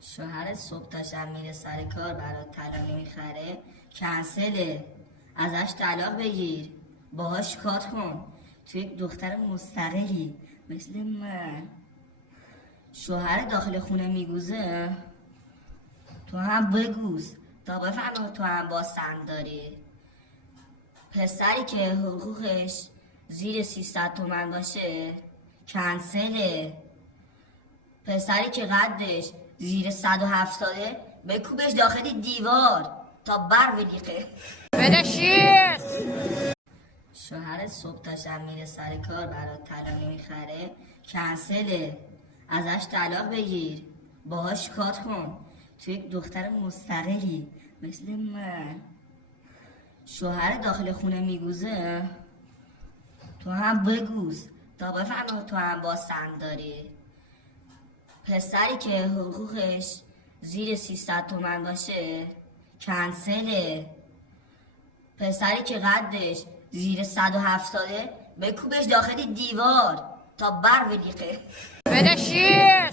شوهرت صبح تا شب میره سر کار، برات طلا نمیخره، کنسله. ازش طلاق بگیر، باهاش کات کن، تو یک دختر مستقلی مثل من. شوهر داخل خونه میگوزه، تو هم بگوز تا بفهمه تو هم با سند داری. پسری که حقوقش زیر 300 تومن باشه کنسله. پسری که قدش زیر 170 بکوبش داخل دیوار تا بر بلیقه. بده شیر. شوهرت صبح تا شب میره سر کار، برات طلا نمیخره، کنسله. ازش طلاق بگیر، باهاش کات کن، تو یک دختر مستقلی مثل من. شوهر داخل خونه میگوزه، تو هم بگوز تا بفهمه تو هم با سند داری. پسری که حقوقش زیر 300 تومن باشه کنسله. پسری که قدش زیر 170 بکوبش داخل دیوار تا بر بلیقه. بده شیر.